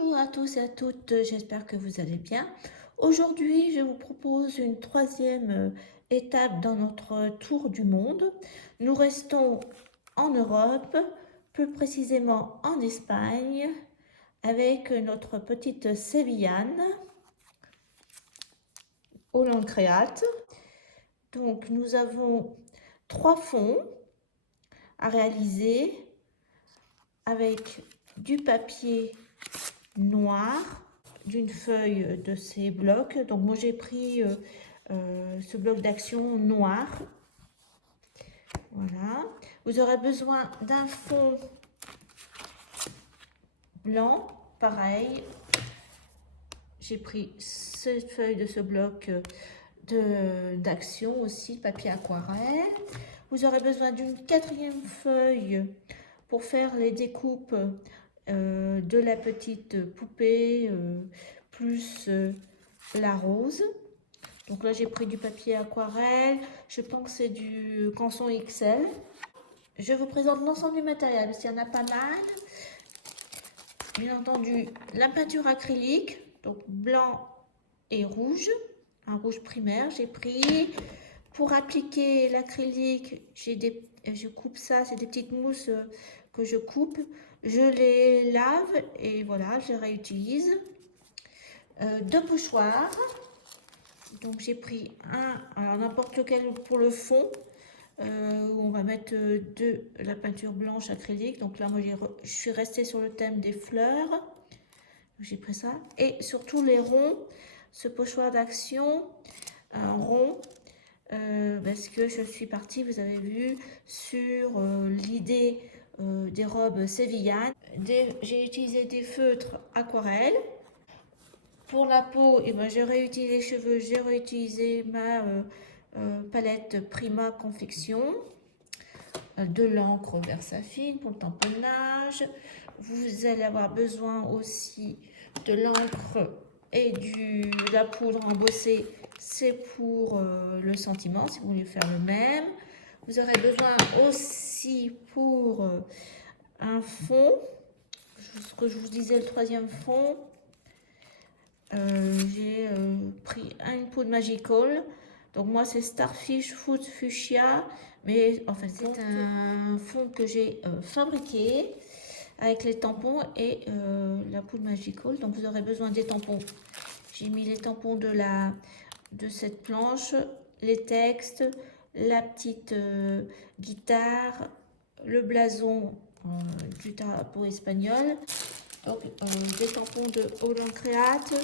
Bonjour à tous et à toutes, j'espère que vous allez bien. Aujourd'hui, je vous propose une troisième étape dans notre tour du monde. Nous restons en Europe, plus précisément en Espagne, avec notre petite Sévillane au Lancréate. Donc, nous avons 3 fonds à réaliser avec du papier noir, d'une feuille de ces blocs. Donc moi j'ai pris ce bloc d'action noir. Voilà. Vous aurez besoin d'un fond blanc, pareil. J'ai pris cette feuille de ce bloc d'action aussi, papier aquarelle. Vous aurez besoin d'une 4e feuille pour faire les découpes de la petite poupée plus la rose. Donc là j'ai pris du papier aquarelle, je pense que c'est du canson XL. Je vous présente l'ensemble du matériel parce qu'il y en a pas mal. Bien entendu la peinture acrylique, donc blanc et rouge, un rouge primaire j'ai pris. Pour appliquer l'acrylique, je coupe ça, c'est des petites mousses que je coupe. Je les lave et voilà, je les réutilise. 2 pochoirs. Donc j'ai pris un, alors n'importe lequel pour le fond, où on va mettre de la peinture blanche acrylique. Donc là, moi, je suis restée sur le thème des fleurs. J'ai pris ça. Et surtout les ronds, ce pochoir d'action, un rond. Parce que je suis partie, vous avez vu, sur l'idée des robes sévillanes. J'ai utilisé des feutres aquarelles. Pour la peau, eh ben, j'ai réutilisé les cheveux, j'ai réutilisé ma palette Prima Confection. De l'encre Versafine pour le tamponnage. Vous allez avoir besoin aussi de l'encre et de la poudre embossée, c'est pour le sentiment si vous voulez faire le même. Vous aurez besoin aussi pour un fond, ce que je vous disais, le 3e fond. J'ai pris une poudre Magical. Donc moi c'est Starfish Food Fuchsia, mais en fait c'est un fond que j'ai fabriqué avec les tampons et la poudre Magical. Donc vous aurez besoin des tampons. J'ai mis les tampons de cette planche, les textes, la petite guitare, le blason du drapeau espagnol. Donc des tampons de Holland Create.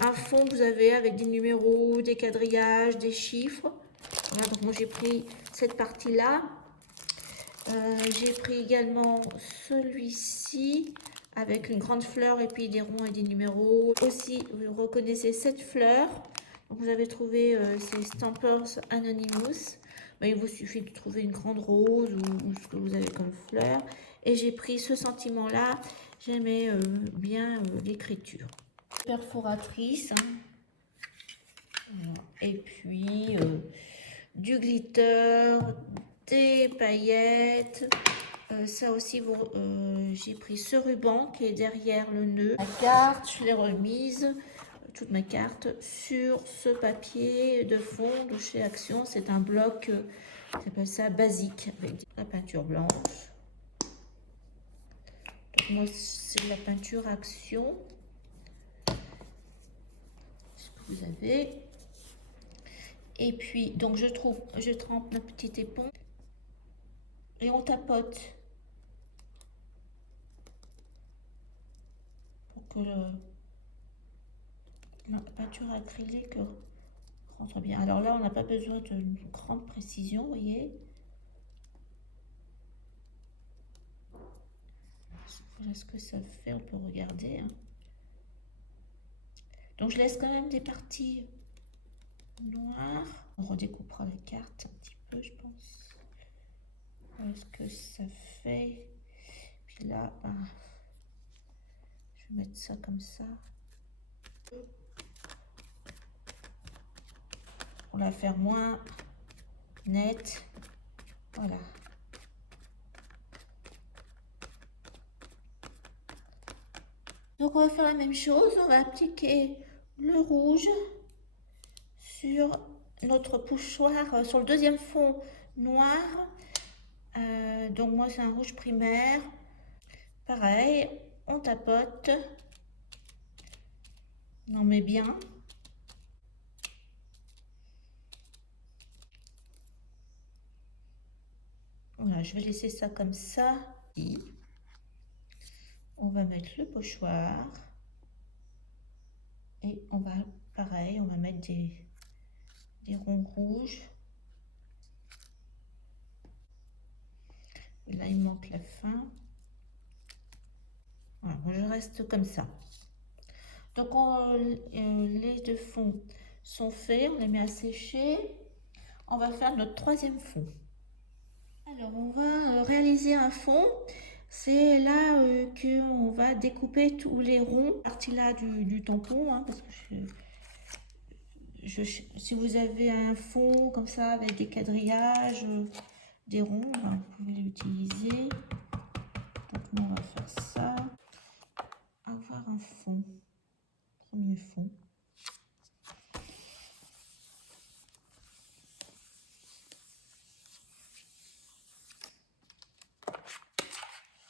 Un fond que vous avez avec des numéros, des quadrillages, des chiffres. Voilà, donc moi j'ai pris cette partie-là. J'ai pris également celui-ci avec une grande fleur et puis des ronds et des numéros. Aussi, vous reconnaissez cette fleur. Donc, vous avez trouvé ces Stampers Anonymous. Ben, il vous suffit de trouver une grande rose ou ce que vous avez comme fleur. Et j'ai pris ce sentiment-là. J'aimais bien l'écriture. Perforatrice. Et puis du glitter, des paillettes. Ça aussi, j'ai pris ce ruban qui est derrière le nœud. La carte, je l'ai remise, toute ma carte, sur ce papier de fond de chez Action. C'est un bloc, j'appelle ça basique, avec la peinture blanche. Donc moi, c'est de la peinture Action. Ce que vous avez. Et puis, donc je trempe ma petite éponge et on tapote pour que la peinture acrylique rentre bien. Alors là, on n'a pas besoin d'une grande précision, vous voyez. Voilà ce que ça fait, on peut regarder. Hein. Donc je laisse quand même des parties noires. On redécoupera la carte un petit peu, je pense. Voilà ce que ça fait. Puis là, ben, je vais mettre ça comme ça. Pour la faire moins nette. Voilà. Donc on va faire la même chose, on va appliquer le rouge sur notre pochoir, sur le deuxième fond noir. Donc moi c'est un rouge primaire. Pareil, on tapote, on en met bien. Voilà, je vais laisser ça comme ça. On va mettre le pochoir et on va, pareil, on va mettre des ronds rouges. Et là, il manque la fin. Voilà, je reste comme ça. Donc, les deux fonds sont faits, on les met à sécher. On va faire notre troisième fond. Alors, on va réaliser un fond. C'est là qu'on va découper tous les ronds, partie là du tampon, hein, parce que si vous avez un fond comme ça avec des quadrillages, des ronds, ben, vous pouvez l'utiliser. Donc, nous, on va faire ça. Avoir un fond, premier fond.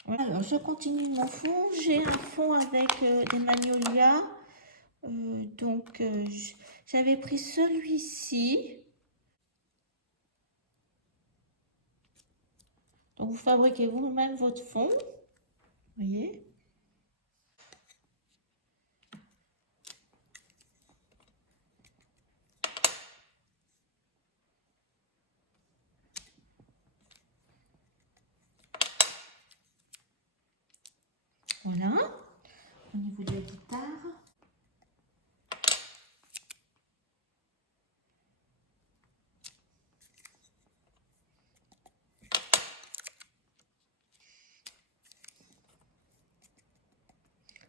Alors, je continue mon fond. J'ai un fond avec des magnolias. Donc, j'avais pris celui-ci. Donc, vous fabriquez vous-même votre fond. Vous voyez? Voilà. Au niveau de la guitare.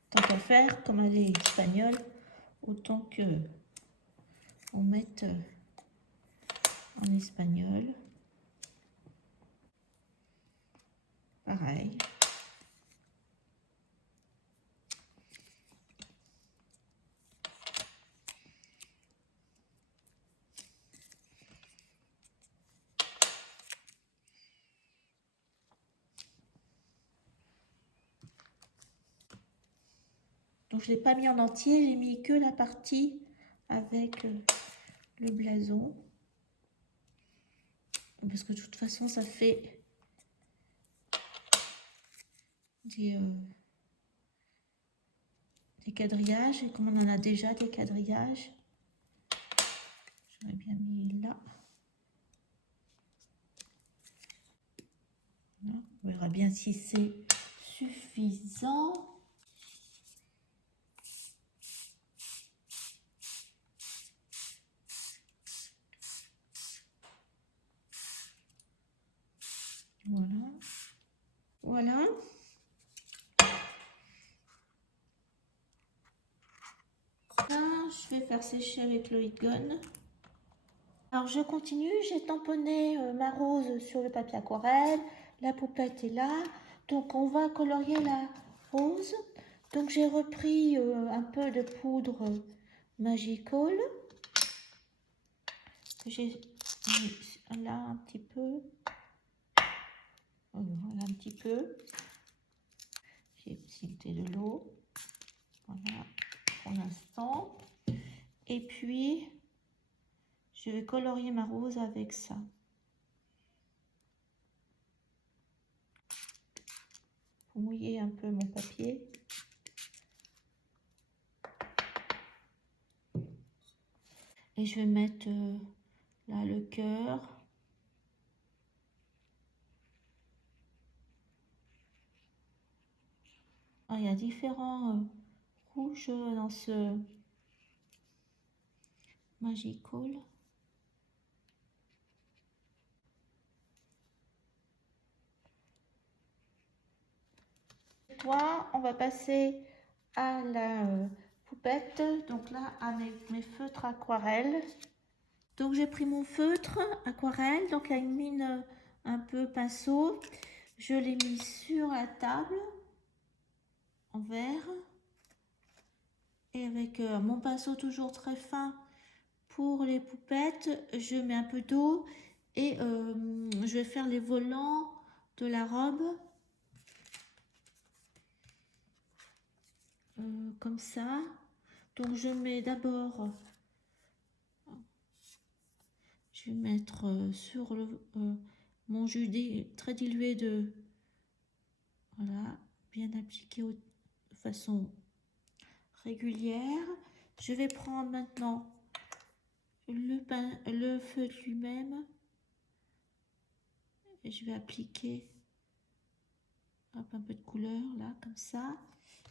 Tant qu'à faire, comme elle est espagnole, autant que on mette en espagnol. Pareil. Donc je ne l'ai pas mis en entier, j'ai mis que la partie avec le blason. Parce que de toute façon, ça fait des quadrillages. Et comme on en a déjà des quadrillages, j'aurais bien mis là. Voilà. On verra bien si c'est suffisant. Voilà. Voilà. Là, je vais faire sécher avec le heat gun. Alors je continue, j'ai tamponné ma rose sur le papier aquarelle, la poupette est là, donc on va colorier la rose. Donc j'ai repris un peu de poudre Magical, que j'ai mis là un petit peu, voilà un petit peu, j'ai tilté de l'eau, voilà pour l'instant, et puis je vais colorier ma rose avec ça. Pour mouiller un peu mon papier. Et je vais mettre là le cœur. Ah, il y a différents rouges dans ce Magical. Toi, on va passer à la poupette. Donc là, avec mes feutres aquarelles. Donc j'ai pris mon feutre aquarelle, donc à une mine un peu pinceau. Je l'ai mis sur la table en vert. Et avec mon pinceau toujours très fin pour les poupettes, je mets un peu d'eau et je vais faire les volants de la robe. Comme ça. Donc je mets d'abord, je vais mettre sur mon jus très dilué de, voilà, bien appliqué de façon régulière. Je vais prendre maintenant le feutre lui-même et je vais appliquer un peu de couleur là, comme ça.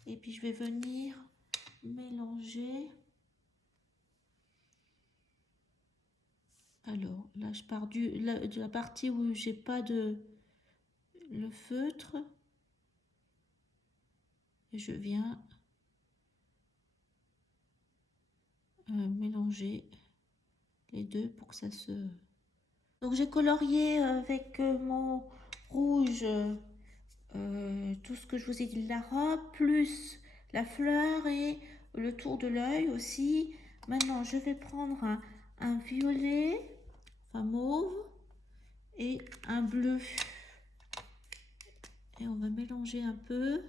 Et puis je vais venir mélanger. Alors là, je pars de la partie où j'ai pas le feutre. Et je viens mélanger les deux pour que ça se... Donc j'ai colorié avec mon rouge tout ce que je vous ai dit de la robe, plus la fleur et le tour de l'œil aussi. Maintenant je vais prendre un violet, enfin mauve, et un bleu. Et on va mélanger un peu.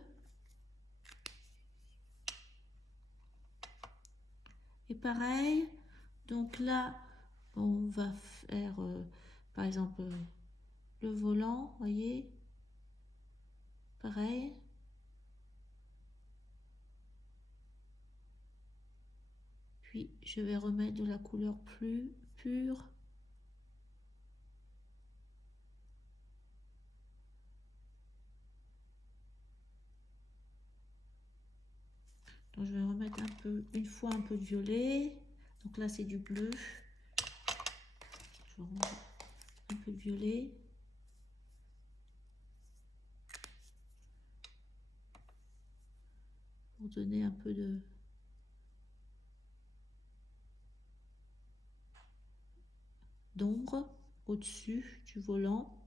Et pareil, donc là, on va faire, par exemple, le volant, voyez, pareil. Puis, je vais remettre de la couleur plus pure. Donc, je vais remettre une fois un peu de violet. Donc là, c'est du bleu. Je vais remettre un peu de violet. Pour donner un peu d'ombre au-dessus du volant.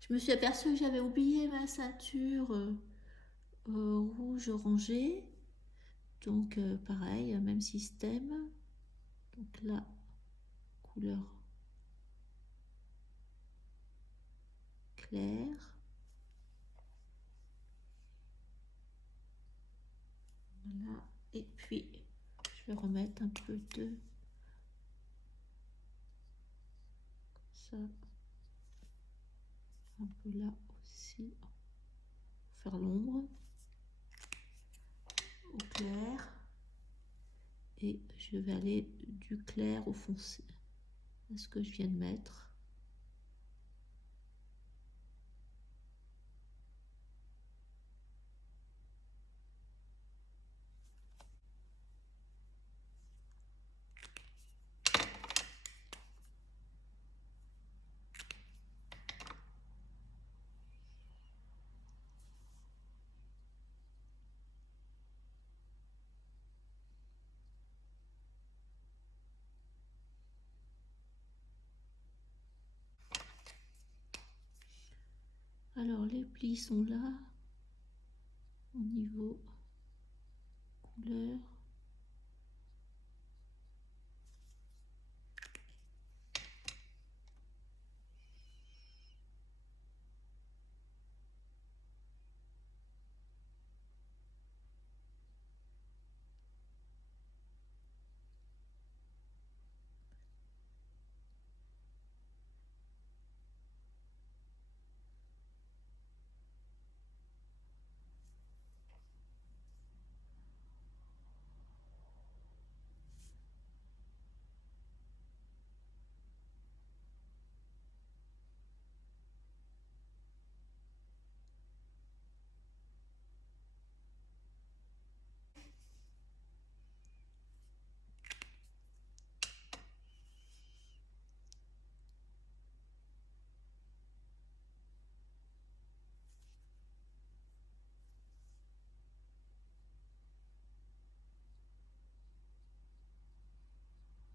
Je me suis aperçue que j'avais oublié ma ceinture rouge orangé. Donc pareil, même système. Donc là, couleur claire. Voilà. Et puis, je vais remettre un peu de ça. Un peu là aussi. Faire l'ombre au clair. Et je vais aller du clair au foncé. C'est ce que je viens de mettre. Alors les plis sont là au niveau couleur.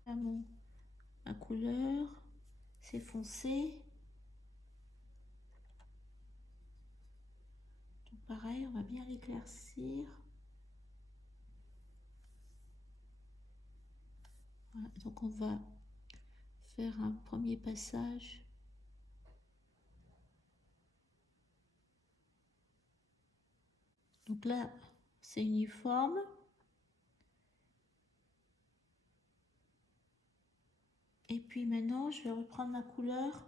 Là, ma couleur, c'est foncé. Donc pareil, on va bien l'éclaircir. Voilà, donc on va faire un premier passage. Donc là, c'est uniforme. Et puis maintenant, je vais reprendre ma couleur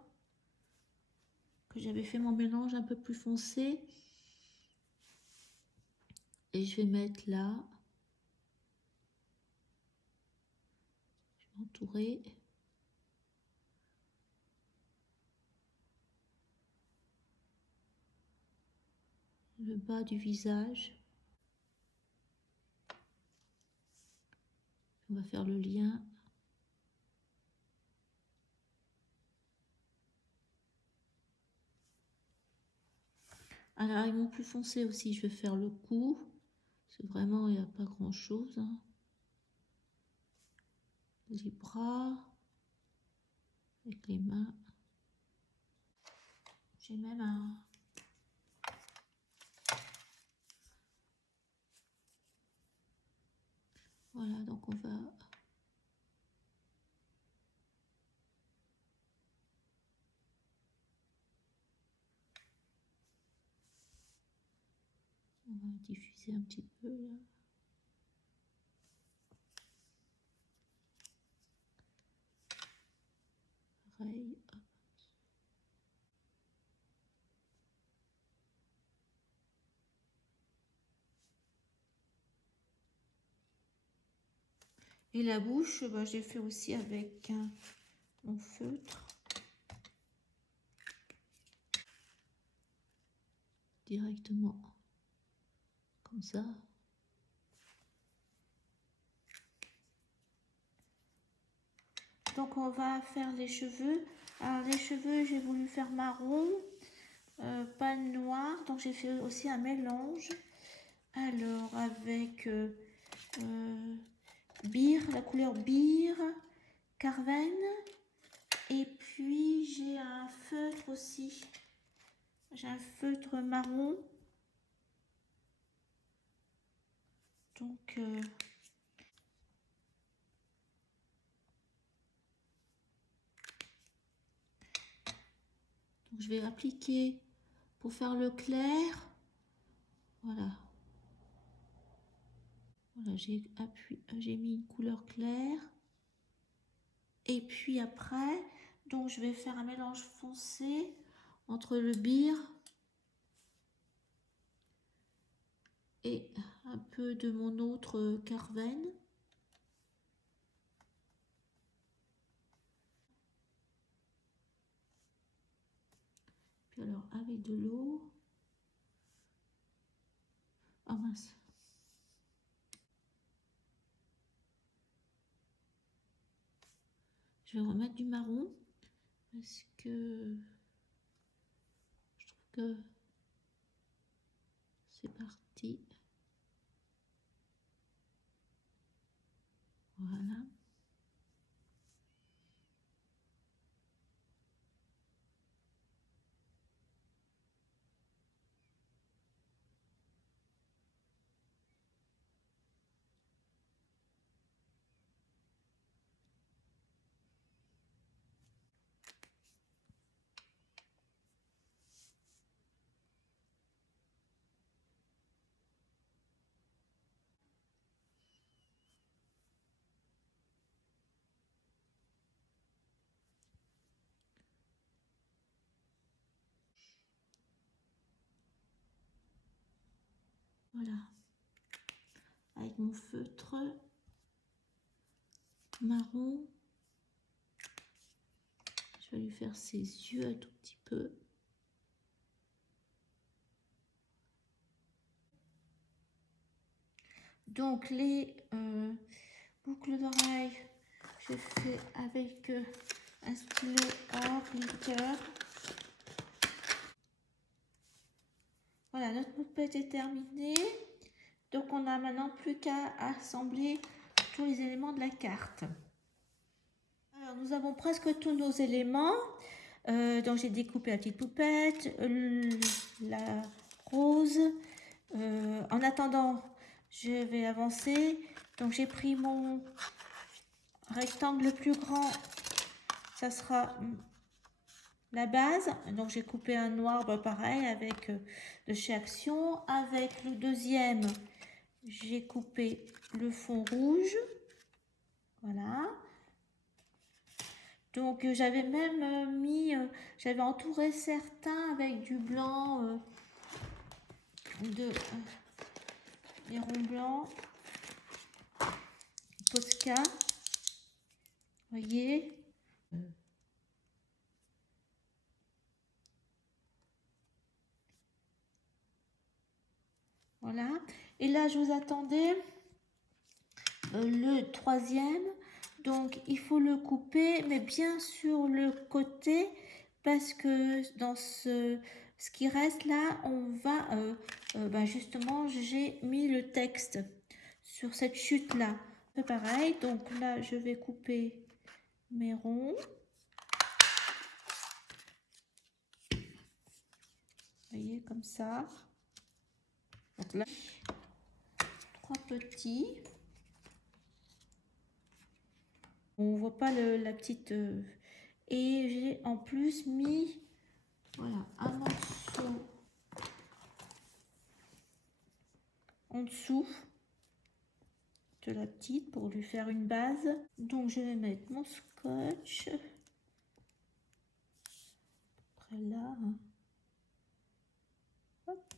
que j'avais fait mon mélange un peu plus foncé. Et je vais mettre là. Je vais entourer. Le bas du visage. On va faire le lien. Alors, avec mon plus foncé aussi, je vais faire le cou. C'est vraiment, il n'y a pas grand chose. Hein. Les bras. Avec les mains. J'ai même un... Voilà, donc on va... On va diffuser un petit peu là. Pareil. Hop. Et la bouche, bah, j'ai fait aussi avec mon feutre. Directement. Comme ça. Donc on va faire les cheveux. Alors les cheveux, j'ai voulu faire marron, pas noir. Donc j'ai fait aussi un mélange. Alors avec Beer, la couleur Beer, Carven. Et puis j'ai un feutre aussi. J'ai un feutre marron. Donc je vais appliquer pour faire le clair. Voilà. Voilà, j'ai mis une couleur claire. Et puis après, donc je vais faire un mélange foncé entre le Beer et un peu de mon autre Carven. Puis alors avec de l'eau. Ah mince. Je vais remettre du marron parce que je trouve que c'est parti. Voilà. Voilà. Avec mon feutre marron. Je vais lui faire ses yeux un tout petit peu. Donc les boucles d'oreilles, j'ai fait avec un stylo or glitter. Voilà, notre poupette est terminée. Donc on n'a maintenant plus qu'à assembler tous les éléments de la carte. Alors nous avons presque tous nos éléments. Donc j'ai découpé la petite poupette, la rose, En attendant, je vais avancer. Donc j'ai pris mon rectangle le plus grand, ça sera la base. Donc j'ai coupé un noir, pareil avec de chez Action. Avec le deuxième, j'ai coupé le fond rouge. Voilà. Donc j'avais même j'avais entouré certains avec du blanc, des ronds blancs, Posca, voyez. Voilà. Et là, je vous attendais le troisième. Donc, il faut le couper, mais bien sur le côté, parce que dans ce qui reste là, on va, justement, j'ai mis le texte sur cette chute-là. C'est pareil, donc là, je vais couper mes ronds. Vous voyez, comme ça. Donc là, 3 petits. On voit pas la petite... et j'ai en plus mis, voilà, un morceau en dessous de la petite pour lui faire une base. Donc je vais mettre mon scotch. Après là. Hop.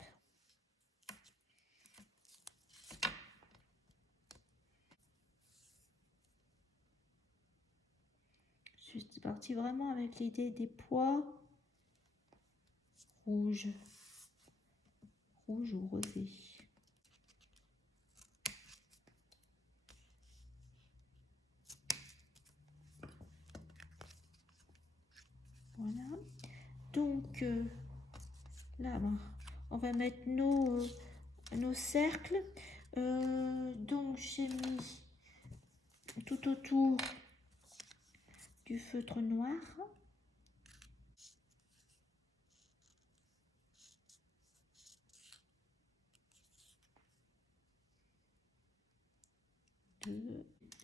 Je suis partie vraiment avec l'idée des pois rouges. Rouge ou rosé. Voilà. Donc là, on va mettre nos cercles. Donc j'ai mis tout autour du feutre noir.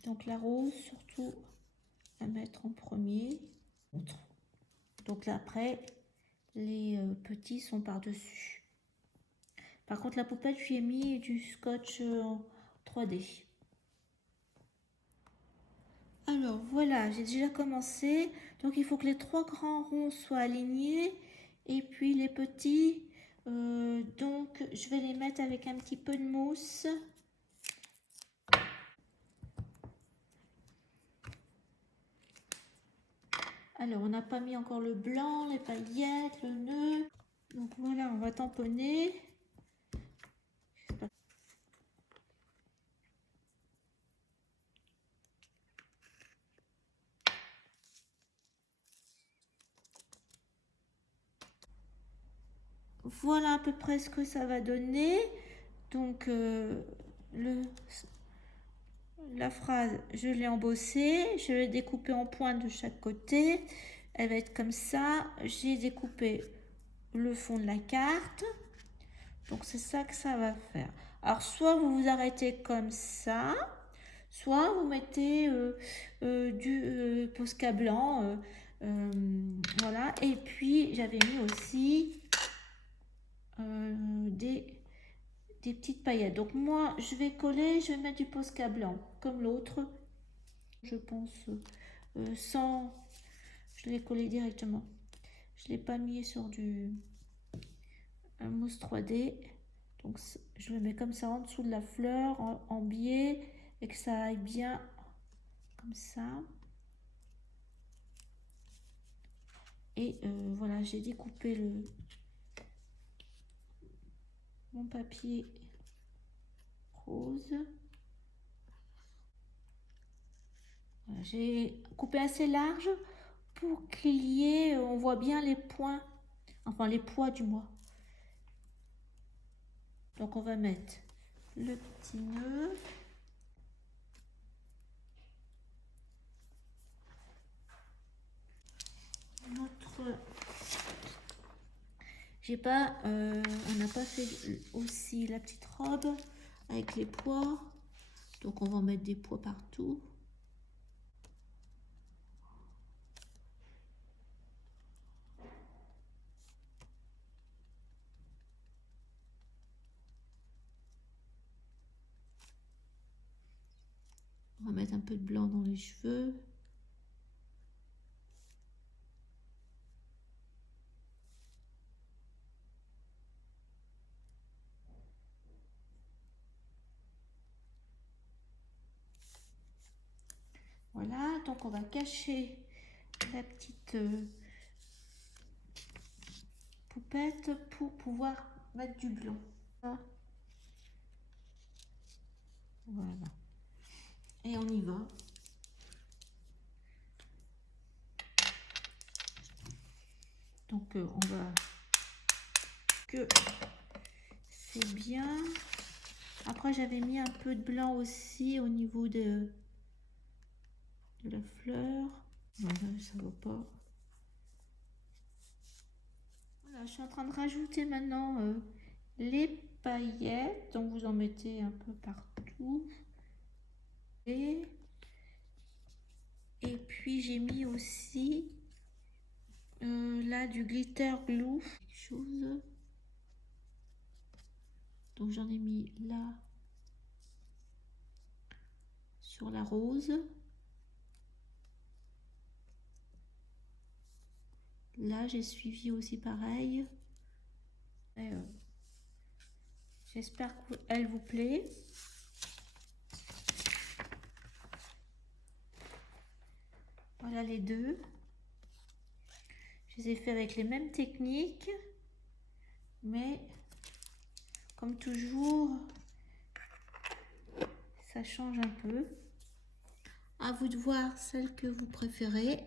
Donc la rose surtout à mettre en premier. Donc là après les petits sont par dessus. Par contre la poupette, je lui ai mis du scotch en 3D. Alors voilà, j'ai déjà commencé. Donc il faut que les 3 grands ronds soient alignés. Et puis les petits, donc je vais les mettre avec un petit peu de mousse. Alors on n'a pas mis encore le blanc, les paillettes, le nœud. Donc voilà, on va tamponner. Voilà à peu près ce que ça va donner. Donc la phrase, je l'ai embossée, je l'ai découpée en points de chaque côté. Elle va être comme ça. J'ai découpé le fond de la carte. Donc c'est ça que ça va faire. Alors soit vous vous arrêtez comme ça, soit vous mettez du Posca blanc. Voilà. Et puis j'avais mis aussi des petites paillettes. Donc moi je vais coller, je vais mettre du Posca blanc comme l'autre. Je pense sans... Je l'ai collé directement. Je ne l'ai pas mis sur du mousse 3D. Donc je le mets comme ça en dessous de la fleur, en biais, et que ça aille bien comme ça. Et voilà, j'ai découpé mon papier rose. Voilà, j'ai coupé assez large pour qu'il y ait, on voit bien les points, enfin les poids du moins. Donc on va mettre le petit nœud. On n'a pas fait aussi la petite robe avec les pois. Donc on va mettre des pois partout. On va mettre un peu de blanc dans les cheveux. Voilà, donc on va cacher la petite poupette pour pouvoir mettre du blanc. Voilà. Et on y va. Donc on va que c'est bien. Après j'avais mis un peu de blanc aussi au niveau de la fleur. Voilà, ça va pas. Voilà, je suis en train de rajouter maintenant les paillettes. Donc vous en mettez un peu partout. Et puis j'ai mis aussi là du glitter glue. Quelque chose. Donc j'en ai mis là sur la rose. Là j'ai suivi aussi pareil. J'espère qu'elle vous plaît. Voilà les deux. Je les ai fait avec les mêmes techniques. Mais comme toujours, ça change un peu. À vous de voir celle que vous préférez.